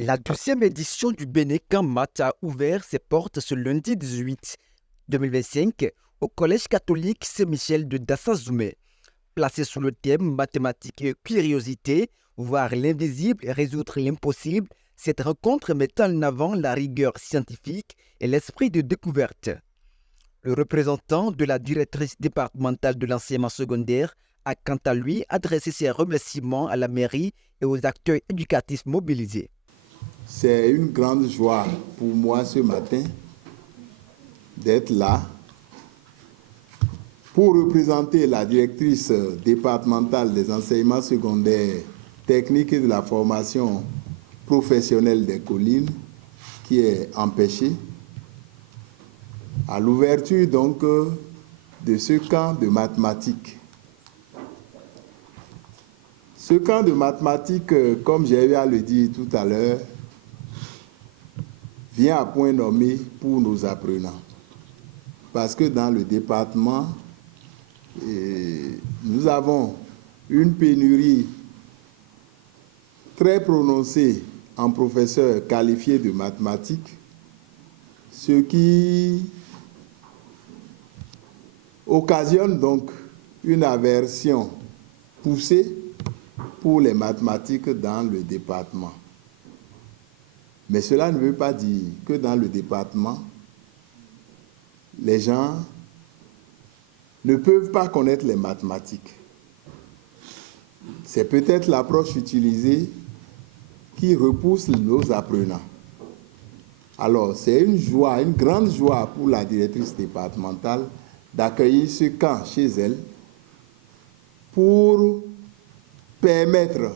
La 12e édition du Bénécamp Maths a ouvert ses portes ce lundi 18 2025 au Collège catholique Saint-Michel de Dassa-Zoumé. Placé sous le thème mathématiques et curiosité, voir l'invisible et résoudre l'impossible, cette rencontre met en avant la rigueur scientifique et l'esprit de découverte. Le représentant de la directrice départementale de l'enseignement secondaire a quant à lui adressé ses remerciements à la mairie et aux acteurs éducatifs mobilisés. C'est une grande joie pour moi ce matin d'être là pour représenter la directrice départementale des enseignements secondaires techniques et de la formation professionnelle des collines qui est empêchée à l'ouverture donc de ce camp de mathématiques. Ce camp de mathématiques, comme j'ai eu à le dire tout à l'heure, vient à point nommé pour nos apprenants. Parce que dans le département, nous avons une pénurie très prononcée en professeurs qualifiés de mathématiques, ce qui occasionne donc une aversion poussée pour les mathématiques dans le département. Mais cela ne veut pas dire que dans le département, les gens ne peuvent pas connaître les mathématiques. C'est peut-être l'approche utilisée qui repousse nos apprenants. Alors, c'est une joie, une grande joie pour la directrice départementale d'accueillir ce camp chez elle pour permettre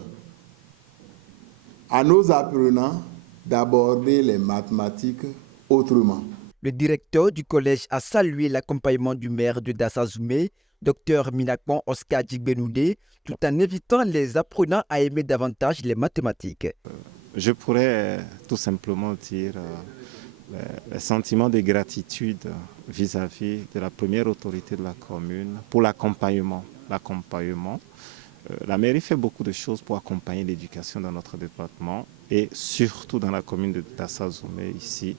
à nos apprenants d'aborder les mathématiques autrement. Le directeur du collège a salué l'accompagnement du maire de Dassa-Zoumé, Dr Minakon Oscar Djigbenoudé, tout en invitant les apprenants à aimer davantage les mathématiques. Je pourrais tout simplement dire le sentiment de gratitude vis-à-vis de la première autorité de la commune pour l'accompagnement. La mairie fait beaucoup de choses pour accompagner l'éducation dans notre département et surtout dans la commune de Dassa-Zoumé ici.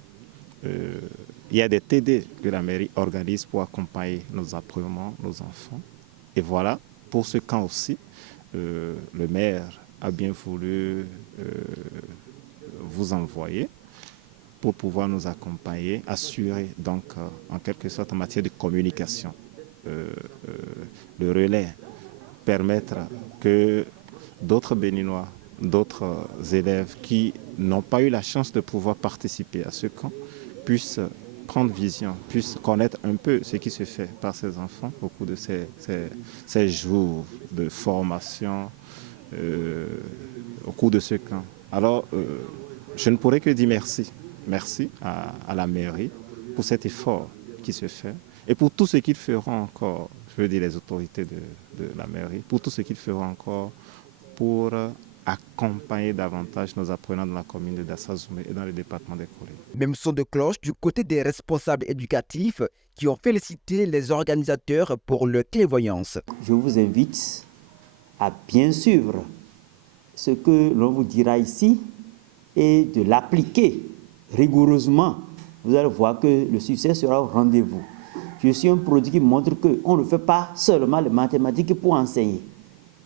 Il y a des TD que la mairie organise pour accompagner nos apprenants, nos enfants. Et voilà, pour ce camp aussi, le maire a bien voulu vous envoyer pour pouvoir nous accompagner, assurer donc en quelque sorte en matière de communication le relais, permettre que d'autres Béninois, d'autres élèves qui n'ont pas eu la chance de pouvoir participer à ce camp puissent prendre vision, puissent connaître un peu ce qui se fait par ces enfants au cours de ces jours de formation, au cours de ce camp. Alors, je ne pourrais que dire merci. Merci à la mairie pour cet effort qui se fait et pour tout ce qu'ils feront encore, je veux dire les autorités de la mairie, pour tout ce qu'ils feront encore pour accompagner davantage nos apprenants dans la commune de Dassa-Zoumé et dans le département des Collines. Même son de cloche du côté des responsables éducatifs qui ont félicité les organisateurs pour leur clairvoyance. Je vous invite à bien suivre ce que l'on vous dira ici et de l'appliquer rigoureusement. Vous allez voir que le succès sera au rendez-vous. Je suis un produit qui montre qu'on ne fait pas seulement les mathématiques pour enseigner.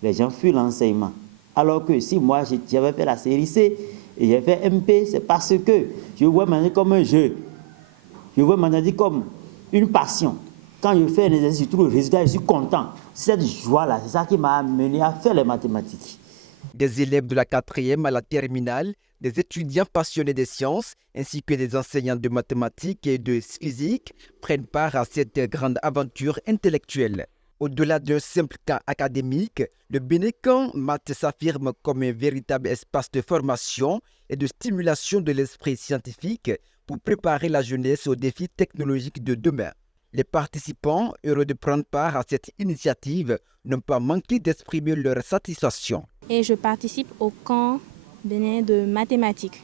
Les gens fuient l'enseignement. Alors que si moi j'avais fait la série C et j'ai fait MP, c'est parce que je vois mathématiques comme un jeu. Je vois mathématiques comme une passion. Quand je fais un exercice, je trouve le résultat, je suis content. Cette joie-là, c'est ça qui m'a amené à faire les mathématiques. Des élèves de la 4e à la terminale, des étudiants passionnés des sciences, ainsi que des enseignants de mathématiques et de physique prennent part à cette grande aventure intellectuelle. Au-delà d'un simple cas académique, le Bénécamp Maths s'affirme comme un véritable espace de formation et de stimulation de l'esprit scientifique pour préparer la jeunesse aux défis technologiques de demain. Les participants, heureux de prendre part à cette initiative, n'ont pas manqué d'exprimer leur satisfaction. Et je participe au camp bénin de mathématiques.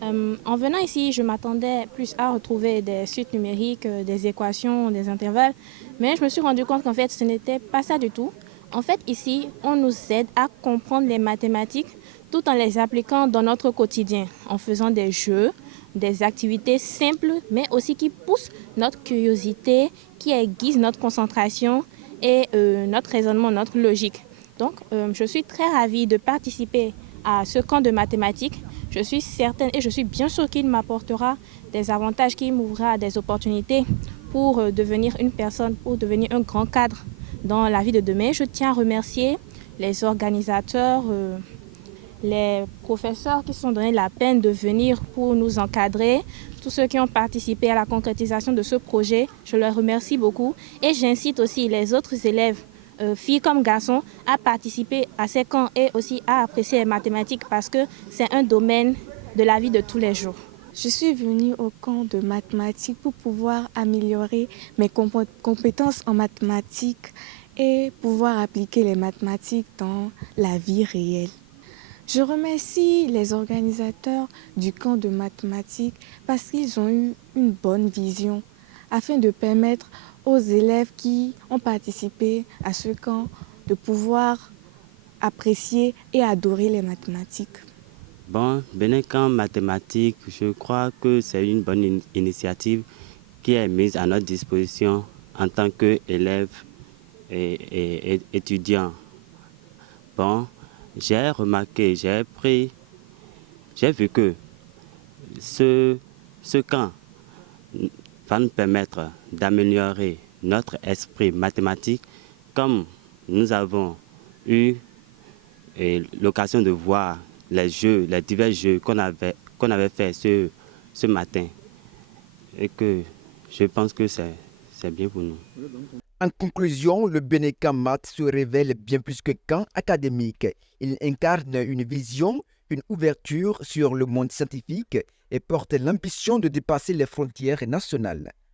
En venant ici, je m'attendais plus à retrouver des suites numériques, des équations, des intervalles, mais je me suis rendu compte qu'en fait, ce n'était pas ça du tout. En fait, ici, on nous aide à comprendre les mathématiques tout en les appliquant dans notre quotidien, en faisant des jeux, des activités simples, mais aussi qui poussent notre curiosité, qui aiguisent notre concentration et notre raisonnement, notre logique. Donc, je suis très ravie de participer à ce camp de mathématiques. Je suis certaine et je suis bien sûre qu'il m'apportera des avantages, qu'il m'ouvrira des opportunités pour devenir une personne, pour devenir un grand cadre dans la vie de demain. Je tiens à remercier les organisateurs, les professeurs qui se sont donné la peine de venir pour nous encadrer, tous ceux qui ont participé à la concrétisation de ce projet. Je leur remercie beaucoup et j'incite aussi les autres élèves, filles comme garçons, à participer à ces camps et aussi à apprécier les mathématiques parce que c'est un domaine de la vie de tous les jours. Je suis venue au camp de mathématiques pour pouvoir améliorer mes compétences en mathématiques et pouvoir appliquer les mathématiques dans la vie réelle. Je remercie les organisateurs du camp de mathématiques parce qu'ils ont eu une bonne vision afin de permettre aux élèves qui ont participé à ce camp de pouvoir apprécier et adorer les mathématiques. Bon, Bénin Camp mathématiques, je crois que c'est une bonne initiative qui est mise à notre disposition en tant qu'élèves et étudiants. Bon, j'ai remarqué, j'ai vu que ce camp va nous permettre d'améliorer notre esprit mathématique comme nous avons eu l'occasion de voir les divers jeux qu'on avait fait ce matin et que je pense que c'est bien pour nous. En conclusion, le Bénin Camp Math se révèle bien plus que camp académique. Il incarne une vision, une ouverture sur le monde scientifique et porte l'ambition de dépasser les frontières nationales.